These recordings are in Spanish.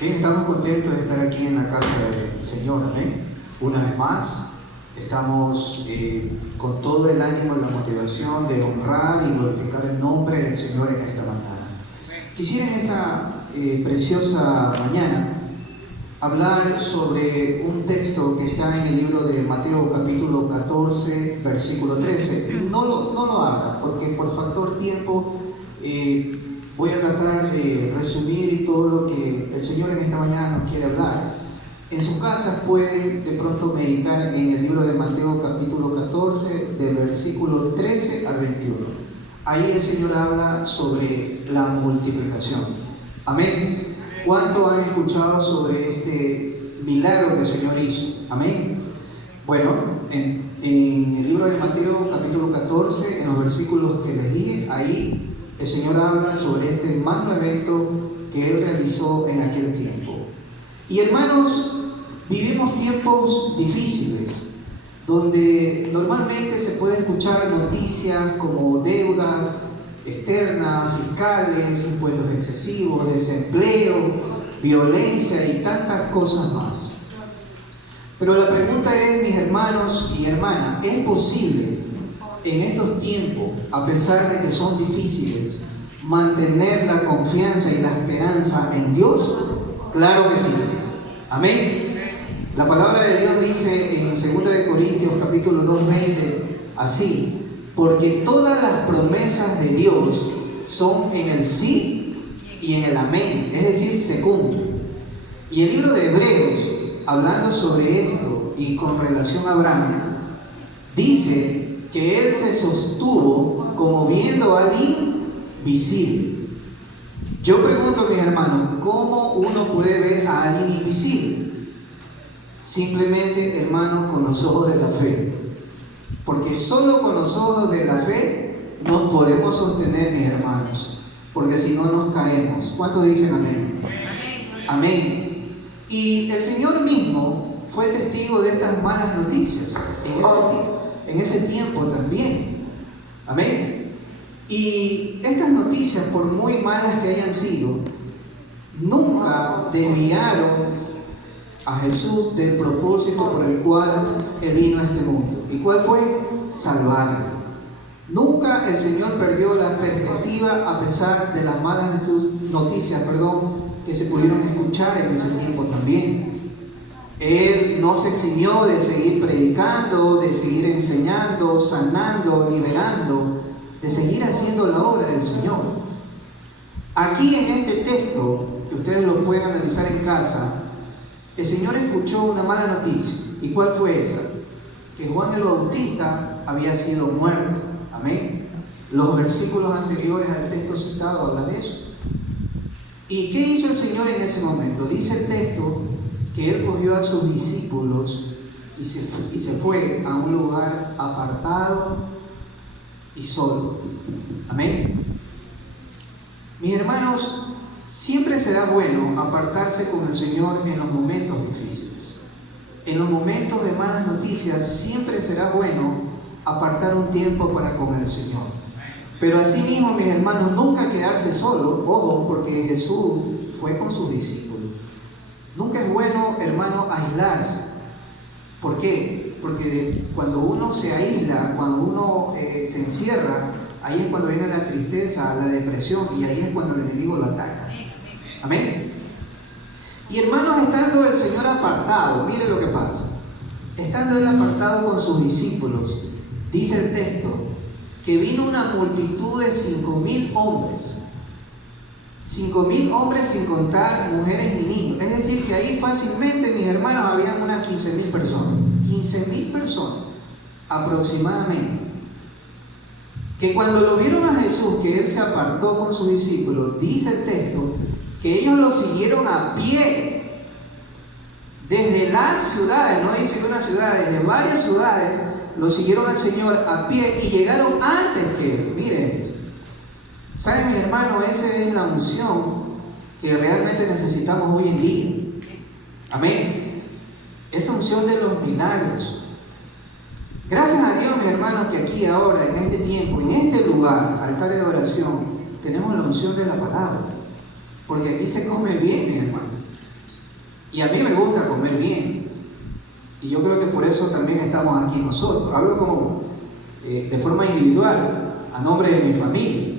Bien, estamos contentos de estar aquí en la casa del Señor, amén. Una vez más, estamos con todo el ánimo y la motivación de honrar y glorificar el nombre del Señor en esta mañana. Quisiera en esta preciosa mañana hablar sobre un texto que está en el libro de Mateo capítulo 14, versículo 13. No lo haga, porque por factor tiempo voy a tratar de resumir todo lo que el Señor en esta mañana nos quiere hablar. En sus casas pueden de pronto meditar en el libro de Mateo capítulo 14, del versículo 13 al 21. Ahí el Señor habla sobre la multiplicación. Amén. ¿Cuánto han escuchado sobre este milagro que el Señor hizo? Amén. Bueno, en el libro de Mateo capítulo 14, en los versículos que les dije, ahí el Señor habla sobre este magno evento que Él realizó en aquel tiempo. Y hermanos, vivimos tiempos difíciles, donde normalmente se puede escuchar noticias como deudas externas, fiscales, impuestos excesivos, desempleo, violencia y tantas cosas más. Pero la pregunta es, mis hermanos y hermanas, ¿es posible en estos tiempos, a pesar de que son difíciles, mantener la confianza y la esperanza en Dios? Claro que sí. Amén. La palabra de Dios dice en 2 Corintios capítulo 2:20 así: porque todas las promesas de Dios son en el sí y en el amén, es decir, se cumplen. Y el libro de Hebreos, hablando sobre esto y con relación a Abraham, dice que él se sostuvo como viendo al invisible. Yo pregunto, mis hermanos, ¿cómo uno puede ver a alguien invisible? Simplemente, hermanos, con los ojos de la fe. Porque solo con los ojos de la fe nos podemos sostener, mis hermanos. Porque si no, nos caemos. ¿Cuántos dicen amén? Amén. Y el Señor mismo fue testigo de estas malas noticias en ese tiempo también. Amén. Y estas noticias, por muy malas que hayan sido, nunca desviaron a Jesús del propósito por el cual Él vino a este mundo. ¿Y cuál fue? Salvarlo. Nunca el Señor perdió la perspectiva a pesar de las malas noticias, que se pudieron escuchar en ese tiempo también. Él no se eximió de seguir predicando, de seguir enseñando, sanando, liberando, de seguir haciendo la obra del Señor. Aquí en este texto, que ustedes lo pueden analizar en casa, el Señor escuchó una mala noticia. ¿Y cuál fue esa? Que Juan el Bautista había sido muerto. Amén. Los versículos anteriores al texto citado hablan de eso. ¿Y qué hizo el Señor en ese momento? Dice el texto que Él cogió a sus discípulos y se fue a un lugar apartado y solo. Amén. Mis hermanos, siempre será bueno apartarse con el Señor en los momentos difíciles. En los momentos de malas noticias siempre será bueno apartar un tiempo para con el Señor. Pero asimismo, mis hermanos, nunca quedarse solo, ojo, porque Jesús fue con sus discípulos. Nunca es bueno, hermano, aislarse. ¿Por qué? Porque cuando uno se aísla, cuando uno se encierra, ahí es cuando viene la tristeza, la depresión, y ahí es cuando el enemigo lo ataca. Amén. Y hermanos, estando el Señor apartado, mire lo que pasa. Estando Él apartado con sus discípulos, dice el texto que vino una multitud de 5,000 hombres. 5,000 hombres sin contar mujeres ni niños. Es decir, que ahí fácilmente, mis hermanos, habían unas 15,000 personas. 15,000 personas aproximadamente. Que cuando lo vieron a Jesús, que Él se apartó con sus discípulos, dice el texto que ellos lo siguieron a pie. Desde las ciudades, no dice una ciudad, desde varias ciudades, lo siguieron al Señor a pie y llegaron antes que Él. Miren, ¿saben, mis hermanos? Esa es la unción que realmente necesitamos hoy en día. Amén. Esa unción de los milagros. Gracias a Dios, mis hermanos, que aquí ahora, en este tiempo, en este lugar, altar de oración, tenemos la unción de la palabra. Porque aquí se come bien, mis hermanos. Y a mí me gusta comer bien. Y yo creo que por eso también estamos aquí nosotros. Hablo como de forma individual, a nombre de mi familia.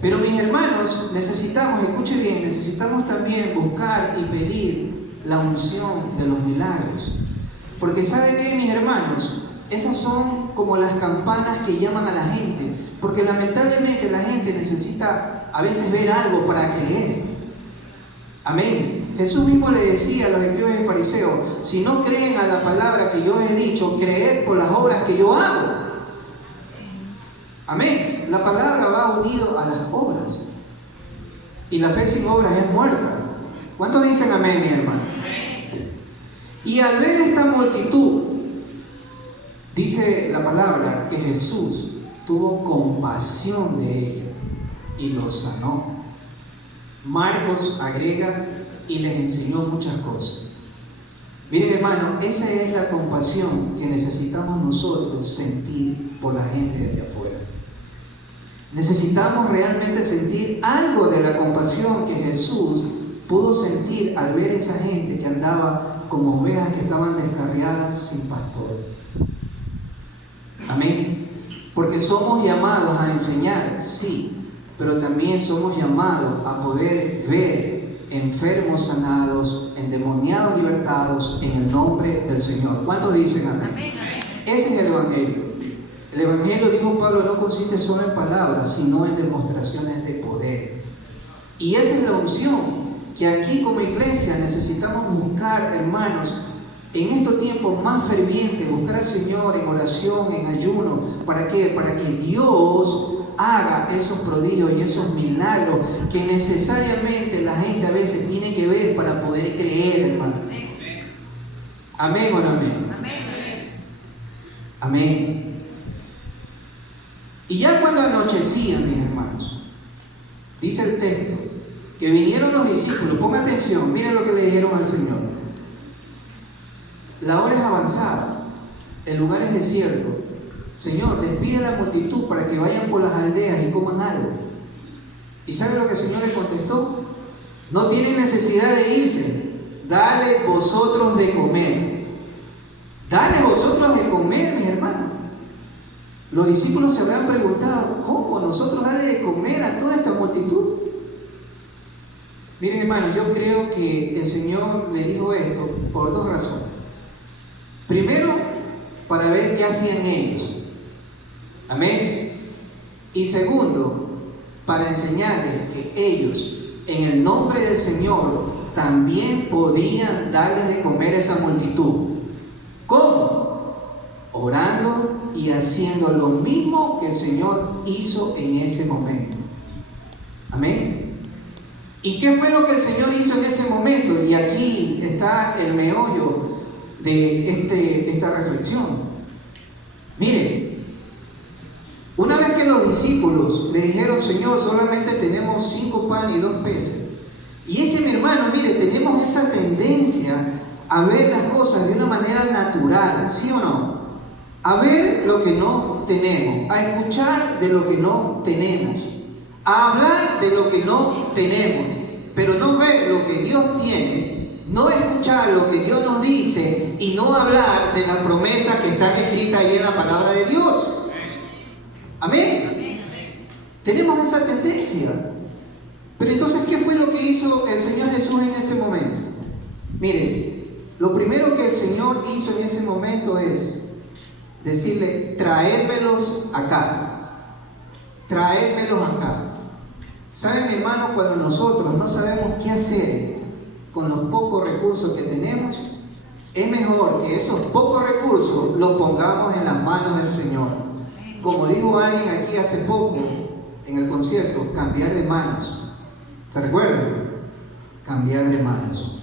Pero mis hermanos, necesitamos, escuche bien, necesitamos también buscar y pedir la unción de los milagros. Porque ¿sabe qué, mis hermanos? Esas son como las campanas que llaman a la gente. Porque lamentablemente la gente necesita a veces ver algo para creer. Amén. Jesús mismo le decía a los escribas y fariseos: si no creen a la palabra que yo os he dicho, creed por las obras que yo hago. Amén. La palabra va unido a las obras. Y la fe sin obras es muerta. ¿Cuántos dicen amén, mi hermano? Y al ver esta multitud, dice la palabra que Jesús tuvo compasión de ella y los sanó. Marcos agrega y les enseñó muchas cosas. Miren, hermano, esa es la compasión que necesitamos nosotros sentir por la gente de allá afuera. Necesitamos realmente sentir algo de la compasión que Jesús pudo sentir al ver esa gente que andaba como ovejas que estaban descarriadas sin pastor. Amén. Porque somos llamados a enseñar, sí, pero también somos llamados a poder ver enfermos sanados, endemoniados libertados en el nombre del Señor. ¿Cuántos dicen amén? Amén. Ese es el Evangelio. El Evangelio, dijo Pablo, no consiste solo en palabras, sino en demostraciones de poder. Y esa es la unción que aquí como iglesia necesitamos buscar, hermanos, en estos tiempos más fervientes, buscar al Señor en oración, en ayuno. ¿Para qué? Para que Dios haga esos prodigios y esos milagros que necesariamente la gente a veces tiene que ver para poder creer, hermano. ¿Amén o no amén? Amén. Y ya cuando anochecía, mis hermanos, dice el texto, que vinieron los discípulos. Ponga atención, miren lo que le dijeron al Señor. La hora es avanzada, el lugar es desierto. Señor, despide a la multitud para que vayan por las aldeas y coman algo. ¿Y sabe lo que el Señor les contestó? No tienen necesidad de irse, dale vosotros de comer. Dale vosotros de comer, mis hermanos. Los discípulos se habrán preguntado: ¿cómo nosotros darle de comer a toda esta multitud? Miren, hermanos, yo creo que el Señor les dijo esto por dos razones. Primero, para ver qué hacían ellos. Amén. Y segundo, para enseñarles que ellos, en el nombre del Señor, también podían darles de comer a esa multitud. ¿Cómo? Orando y haciendo lo mismo que el Señor hizo en ese momento. Amén. ¿Y qué fue lo que el Señor hizo en ese momento? Y aquí está el meollo de esta reflexión. Miren, una vez que los discípulos le dijeron: Señor, solamente tenemos 5 panes y 2 peces. Y es que, mi hermano, mire, tenemos esa tendencia a ver las cosas de una manera natural, ¿sí o no? A ver lo que no tenemos, a escuchar de lo que no tenemos, a hablar de lo que no tenemos, pero no ver lo que Dios tiene, no escuchar lo que Dios nos dice y no hablar de las promesas que están escritas ahí en la palabra de Dios. Amén. Tenemos esa tendencia. Pero entonces, ¿qué fue lo que hizo el Señor Jesús en ese momento? Miren, lo primero que el Señor hizo en ese momento es decirle: traédmelos acá. Traédmelos acá. ¿Saben, mi hermano? Cuando nosotros no sabemos qué hacer con los pocos recursos que tenemos, es mejor que esos pocos recursos los pongamos en las manos del Señor. Como dijo alguien aquí hace poco en el concierto, cambiar de manos. ¿Se recuerdan? Cambiar de manos.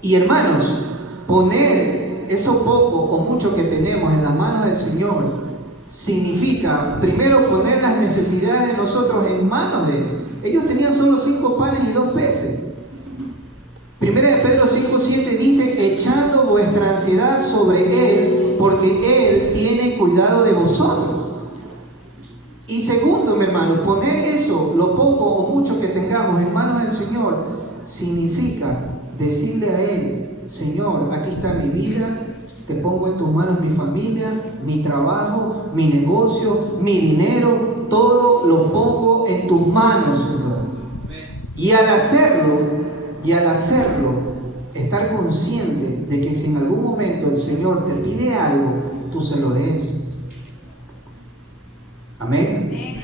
Y hermanos, poner eso poco o mucho que tenemos en las manos del Señor significa primero poner las necesidades de nosotros en manos de Él. Ellos tenían solo 5 panes y 2 peces. Primera de Pedro 5:7 dice: echando vuestra ansiedad sobre Él, porque Él tiene cuidado de vosotros. Y segundo, mi hermano, poner eso, lo poco o mucho que tengamos en manos del Señor, significa decirle a Él: Señor, aquí está mi vida, te pongo en tus manos mi familia, mi trabajo, mi negocio, mi dinero, todo lo pongo en tus manos, Señor. Y al hacerlo, estar consciente de que si en algún momento el Señor te pide algo, tú se lo des. Amén.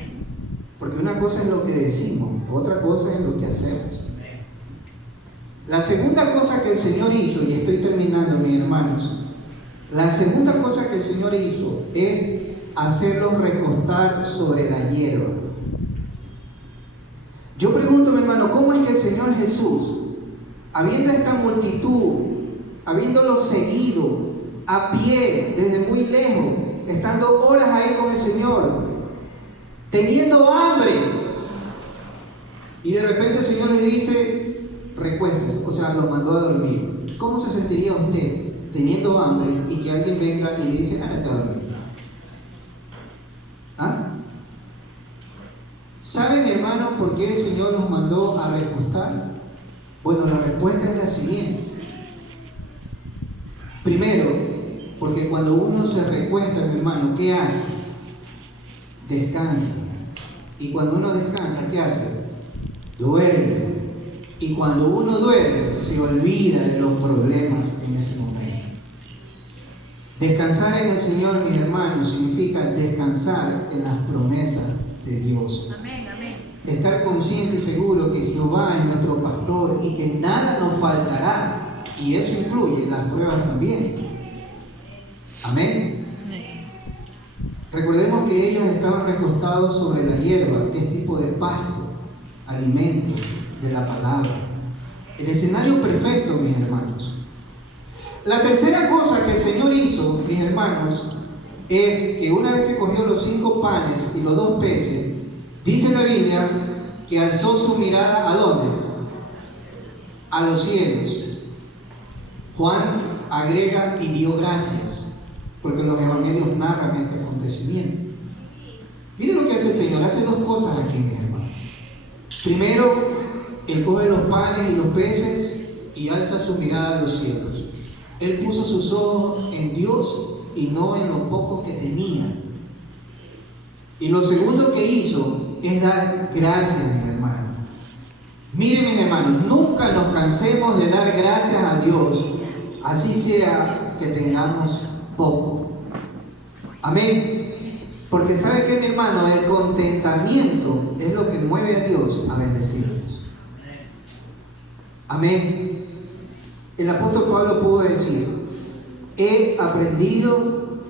Porque una cosa es lo que decimos, otra cosa es lo que hacemos. La segunda cosa que el Señor hizo, y estoy terminando, mis hermanos, la segunda cosa que el Señor hizo es hacerlos recostar sobre la hierba. Yo pregunto, mi hermano, ¿cómo es que el Señor Jesús, habiendo esta multitud, habiéndolo seguido a pie desde muy lejos, estando horas ahí con el Señor, teniendo hambre, y de repente el Señor le dice: recuérdese, o sea, lo mandó a dormir? ¿Cómo se sentiría usted teniendo hambre y que alguien venga y le dice: ándate a dormir? ¿Ah? ¿Sabe, mi hermano, por qué el Señor nos mandó a recostar? Bueno, la respuesta es la siguiente. Primero, porque cuando uno se recuesta, mi hermano, ¿qué hace? Descansa. Y cuando uno descansa, ¿qué hace? Duerme. Y cuando uno duerme, se olvida de los problemas en ese momento. Descansar en el Señor, mis hermanos, significa descansar en las promesas de Dios. Amén, amén. Estar consciente y seguro que Jehová es nuestro pastor y que nada nos faltará. Y eso incluye las pruebas también. Amén. Recordemos que ellos estaban recostados sobre la hierba, que es tipo de pasto, alimento de la palabra. El escenario perfecto, mis hermanos. La tercera cosa que el Señor hizo, mis hermanos, es que una vez que cogió los 5 panes y los 2 peces, dice la Biblia que alzó su mirada ¿a dónde? A los cielos. Juan agrega: y dio gracias, porque los evangelios narran este acontecimiento. Miren lo que hace el Señor. Hace 2 cosas aquí, mis hermanos. Primero, Él coge los panes y los peces y alza su mirada a los cielos. Él puso sus ojos en Dios y no en lo poco que tenía. Y lo segundo que hizo es dar gracias, mis hermanos. Miren, mis hermanos, nunca nos cansemos de dar gracias a Dios, así sea que tengamos poco. Amén. Porque ¿sabe qué, mi hermano? El contentamiento es lo que mueve a Dios a bendecirnos. Amén. El apóstol Pablo pudo decir: he aprendido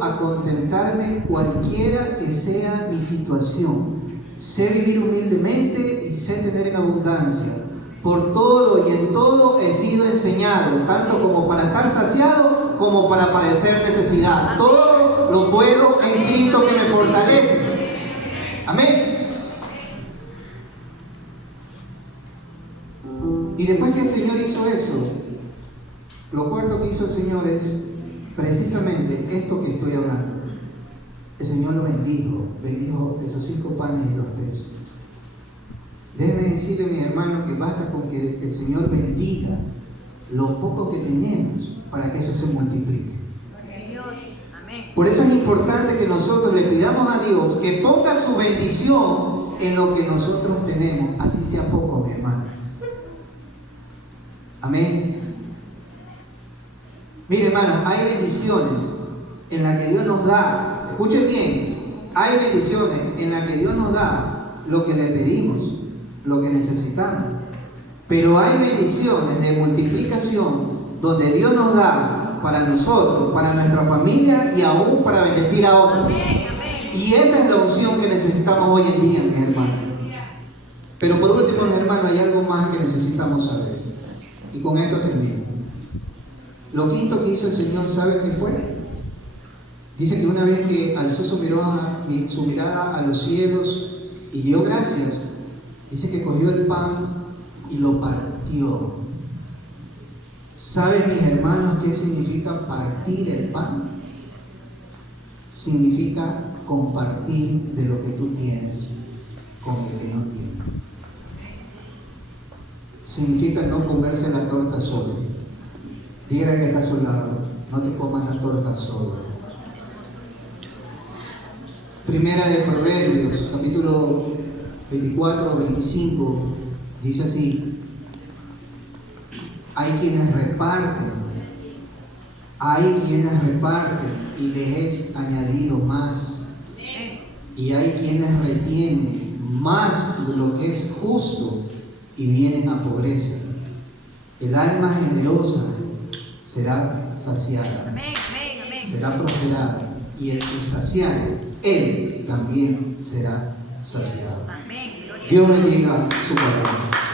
a contentarme cualquiera que sea mi situación. Sé vivir humildemente y sé tener en abundancia. Por todo y en todo he sido enseñado, tanto como para estar saciado como para padecer necesidad. Todo lo puedo en Cristo que me fortalece. Amén. Y después que el Señor hizo eso, lo cuarto que hizo el Señor es precisamente esto que estoy hablando. El Señor lo bendijo esos 5 panes y 2 peces. Déjeme decirle, mi hermano, que basta con que el Señor bendiga lo poco que tenemos para que eso se multiplique. Por eso es importante que nosotros le pidamos a Dios que ponga su bendición en lo que nosotros tenemos, así sea poco, mi hermano. Amén. Mire, hermano, hay bendiciones en las que Dios nos da. Escuchen bien, hay bendiciones en las que Dios nos da lo que le pedimos, lo que necesitamos. Pero hay bendiciones de multiplicación donde Dios nos da para nosotros, para nuestra familia y aún para bendecir a otros. Y esa es la unción que necesitamos hoy en día, mis hermanos. Pero por último, mis hermanos, hay algo más que necesitamos saber. Y con esto termino. Lo quinto que hizo el Señor, ¿sabe qué fue? Dice que una vez que alzó su mirada a los cielos y dio gracias, dice que cogió el pan y lo partió. ¿Saben, mis hermanos, qué significa partir el pan? Significa compartir de lo que tú tienes con el que no tiene. significa no comerse la torta solo. Dígale que está a su lado, no te comas la torta solo. Primera de Proverbios, capítulo 24, 25, dice así: hay quienes reparten y les es añadido más. Y hay quienes retienen más de lo que es justo y vienen a pobreza. El alma generosa será saciada, será prosperada, y el insaciado, él también será saciado. Dios bendiga su palabra.